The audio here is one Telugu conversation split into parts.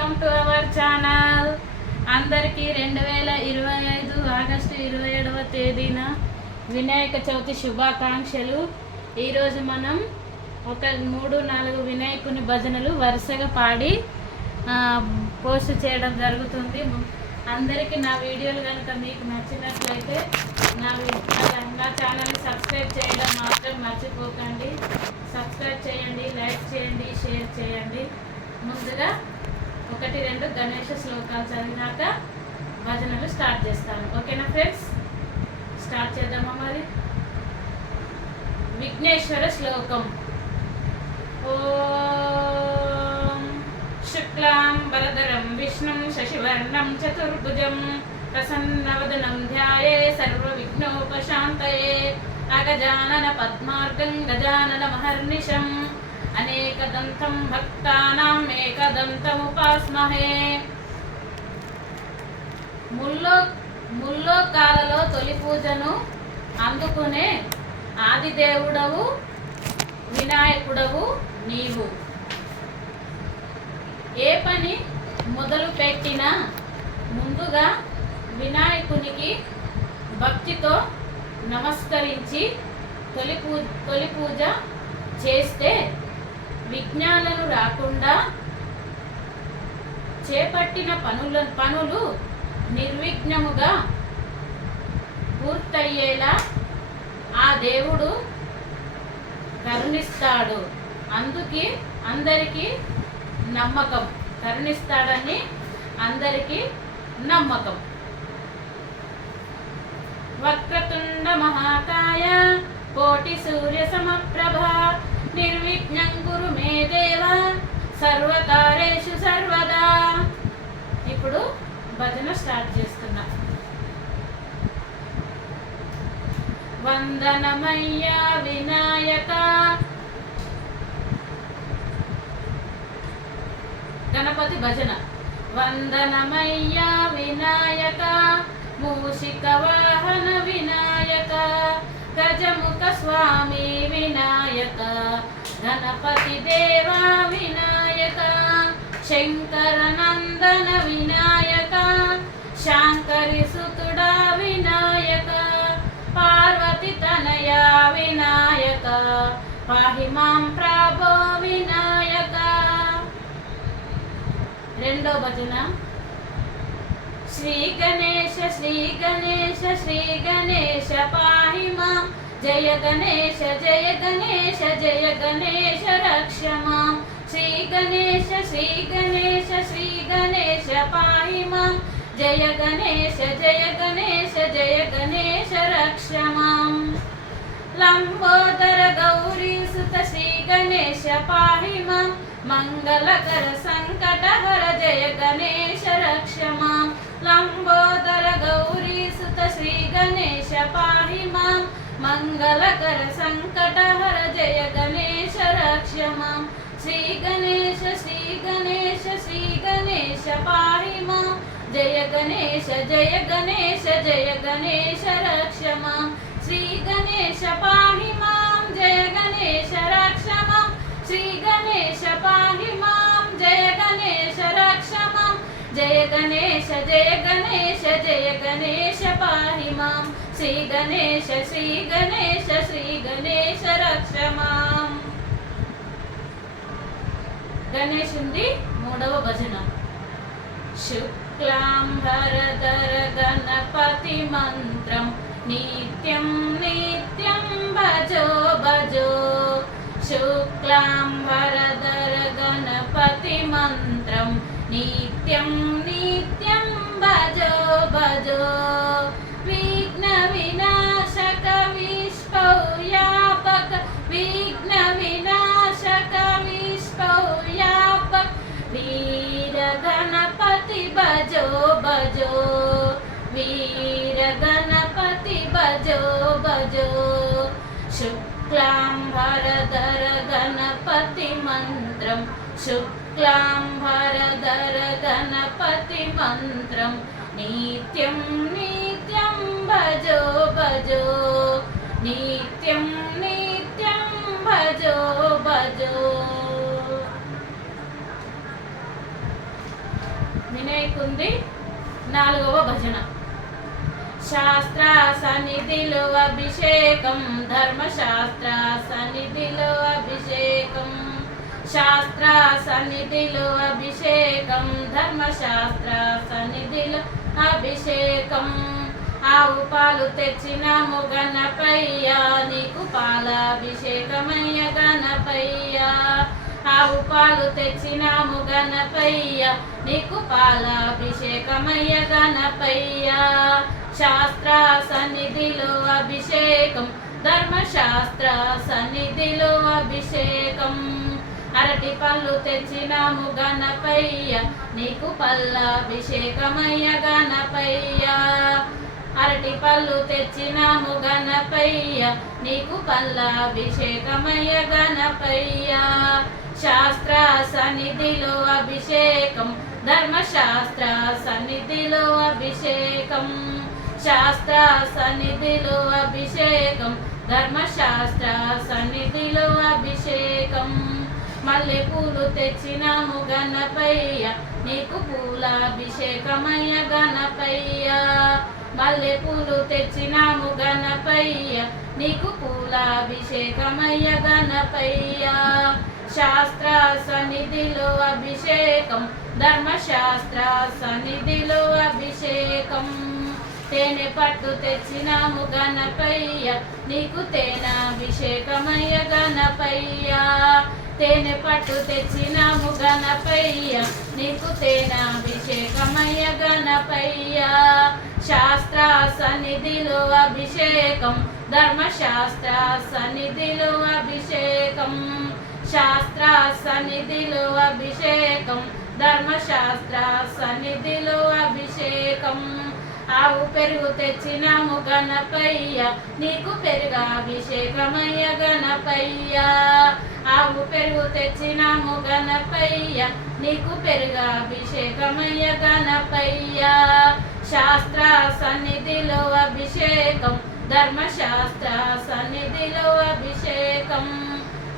Welcome to our channel. అందరికీ 2025 ఆగస్టు 27వ తేదీన వినాయక చవితి శుభాకాంక్షలు. ఈరోజు మనం ఒక 3-4 వినాయకుని భజనలు వరుసగా పాడి పోస్ట్ చేయడం జరుగుతుంది. అందరికీ నా వీడియోలు కనుక మీకు నచ్చినట్లయితే నా ఛానల్ని సబ్స్క్రైబ్ చేయడం మాత్రం మర్చిపోకండి. సబ్స్క్రైబ్ చేయండి, లైక్ చేయండి, షేర్ చేయండి. ముందుగా 1-2 గణేష శ్లోకాలు చదివినాక భజనలు స్టార్ట్ చేస్తాను. ఓకేనా ఫ్రెండ్స్? స్టార్ట్ చేద్దామా మరి? విఘ్నేశ్వర శ్లోకం. ఓం శుక్లాం వరదరం విష్ణుం శశివర్ణం చతుర్భుజం ప్రసన్నవదనం ధ్యాయే సర్వవిఘ్నోపశాంతయే అగజానన పద్మార్గం గజానన మహర్నిశం అనేకదంతం భక్తానాం ఏకదంతముపాస్మహే. ముల్లోకాలలో తొలి పూజను అందుకునే ఆదిదేవుడవు వినాయకుడవు నీవు. ఏ పని మొదలు పెట్టినా ముందుగా వినాయకునికి భక్తితో నమస్కరించి తొలి పూజ చేస్తే విఘ్నాలను రాకుండా చేపట్టిన పనులు నిర్విఘ్నముగా పూర్తయ్యేలా ఆ దేవుడు కరుణిస్తాడు. అందరికీ నమ్మకం. కరుణిస్తాడని అందరికీ నమ్మకం. వక్రతుండ మహాకాయ కోటి సూర్య సమప్రభ నిర్విఘ్నం కురు మే దేవ సర్వకార్యేషు సర్వదా. ఇప్పుడు భజన స్టార్ట్ చేస్తున్నా. వందనమయ్యా వినాయక. గణపతి భజన. వందనమయ్యా వినాయక మూషిక వాహన వినాయక గజముఖ స్వామి వినాయక గణపతి దేవా వినాయక శంకర నందన వినాయక శాంకరి సుతుడా వినాయక పార్వతి తనయ వినాయక పాహి మాం ప్రాభో వినాయక. రెండో భజన. శ్రీ గణేశ శ్రీ గణేశ శ్రీ గణేశ పాహి మాం జయ గణేశ జయ గణేశ జయ గణేశ రక్ష మాం. శ్రీ గణేశ శ్రీ గణేశ శ్రీ గణేశ పాహి మాం జయ గణేశ జయ గణేశ జయ గణేశ రక్ష మాం. లంబోదర గౌరీ సుత శ్రీ గణేశ పాహి మాం మంగళకర సంకటహర జయ గణేశ రక్ష మాం. లంబోదర గౌరీ సుత శ్రీ గణేశ పాహి మాం మంగళకర సంకటహర జయ గణేశ రక్ష మాం. శ్రీ గణేశ శ్రీ గణేశ శ్రీ గణేశ పాహి మాం జయ గణేశ జయ గణేశ జయ గణేశ రక్ష మాం. శ్రీ గణేశ పాహి మాం జయ గణేశ రక్ష మాం. శ్రీ గణేశ పాహి మాం జయ గణేశ రక్ష మాం. జయ గణేశ జయ గణేశ జయ గణేశ పాహి మాం. శ్రీ గణేశ శ్రీ గణేశ శ్రీ గణేశ రక్ష మాం. గణేశుంది మూడవ భజన. శుక్లాంబరధర గణపతి మంత్రం నిత్యం నిత్యం భజో భజో. శుక్లాంబరధర గణపతి మంత్రం నిత్యం నిత్యం భజో భజో. విఘ్న వినాశక విష్పౌయాపక విఘ్న వినాశక విష్పౌయాపక వీర గణపతి భజో భజో. వీర గణపతి భజో భజో. శుక్లాంబరధర గణపతి మంత్రం శుక్లాంబరధర గణపతి మంత్రం నిత్యం నిత్యం భజో భజో. నిత్యం నిత్యం భజో భజో. వినాయకుంది 4వ భజన. శాస్త్ర సన్నిధిలో అభిషేకం, ధర్మశాస్త్ర సన్నిధిలో అభిషేకం. శాస్త్ర సన్నిధిలో అభిషేకం, ధర్మశాస్త్ర సన్నిధిలో అభిషేకం. ఆవు పాలు తెచ్చినాము గణపయ్య, నీకు పాలాభిషేకమయ్య గణపయ్య. ఆవు పాలు తెచ్చినాము గణపయ్య, నీకు పాలాభిషేకమయ్య గణపయ్య. శాస్త్ర సన్నిధిలో అభిషేకం, ధర్మశాస్త్ర సన్నిధిలో అభిషేకం. అరటి పళ్ళు తెచ్చినాము గణపయ్య, నీకు పల్లాభిషేకమయ్య గణపయ్య. అరటి పళ్ళు తెచ్చినాము గణపయ్య, నీకు పల్లాభిషేకమయ్య గణపయ్య. శాస్త్ర సన్నిధిలో అభిషేకం, ధర్మశాస్త్ర సన్నిధిలో అభిషేకం. శాస్త్ర సన్నిధిలో అభిషేకం, ధర్మశాస్త్ర సన్నిధిలో అభిషేకం. మల్లె పూలు తెచ్చినాము గణపయ్య, నీకు పూలాభిషేకమయ్య గణపయ్య. మల్లె పూలు తెచ్చినాము గణపయ్య, నీకు పూలాభిషేకమయ్య గణపయ్య. శాస్త్ర సన్నిధిలో అభిషేకం, ధర్మశాస్త్ర సన్నిధిలో అభిషేకం. తేనె పట్టు తెచ్చినాము గణపయ్య, నీకు తేనాభిషేకమయ్య గణపయ్య. తేనె పట్టు తెచ్చినాము గణపయ్య, నీకు తేనాభిషేకమయ్య గణపయ్య. శాస్త్ర సన్నిధిలో అభిషేకం, ధర్మశాస్త్ర సన్నిధిలో అభిషేకం. శాస్త్ర సన్నిధిలో అభిషేకం, ధర్మశాస్త్ర సన్నిధిలో అభిషేకం. ఆవు పెరుగు తెచ్చినాము గణపయ్య, నీకు పెరుగాభిషేకమయ్య గణపయ్య. ఆవు పెరుగు తెచ్చినాము గణపయ్య, నీకు పెరుగాభిషేకమయ్య గణపయ్య. శాస్త్ర సన్నిధిలో అభిషేకం, ధర్మశాస్త్ర సన్నిధిలో అభిషేకం.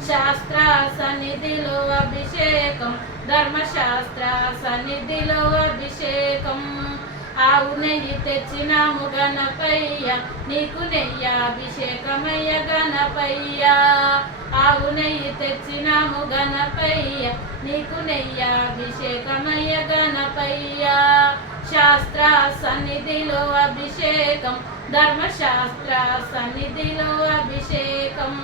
శాస్త్ర సన్నిధిలో అభిషేకం, ధర్మశాస్త్ర సన్నిధిలో అభిషేకం. ఆవు నెయ్యి తెచ్చినాము గణపయ్య, నీకు నెయ్యాభిషేకమయ్య గణపయ్య. ఆవు నెయ్యి తెచ్చినాము గణపయ్య, నీకు నెయ్యాభిషేకమయ్య గణపయ్య. శాస్త్ర సన్నిధిలో అభిషేకం, ధర్మశాస్త్ర సన్నిధిలో అభిషేకం.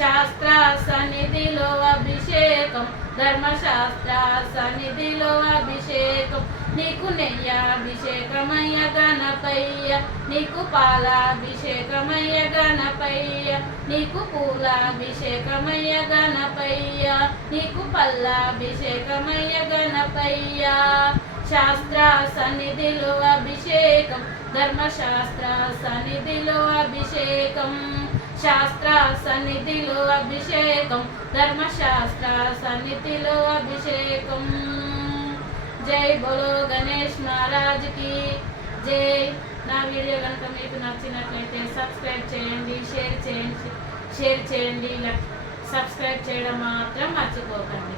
శాస్త్ర సన్నిధిలో అభిషేకం, ధర్మశాస్త్ర సన్నిధిలో అభిషేకం. నీకు నెయ్యాభిషేకమయ్య గణపయ్య, నీకు పాలాభిషేకమయ్య గణపయ్య. నీకు పూలాభిషేకమయ్య గణపయ్య, నీకు పల్లాభిషేకమయ్య గణపయ్య. శాస్త్ర సన్నిధిలో అభిషేకం, ధర్మశాస్త్ర సన్నిధిలో అభిషేకం. శాస్త్ర సన్నిధిలో అభిషేకం, ధర్మశాస్త్ర సన్నిధిలో అభిషేకం. జై బోలో గణేష్ మహారాజ్కి జై. నా వీడియో కనుక మీకు నచ్చినట్లయితే సబ్స్క్రైబ్ చేయండి, షేర్ చేయండి. సబ్స్క్రైబ్ చేయడం మాత్రం మర్చిపోకండి.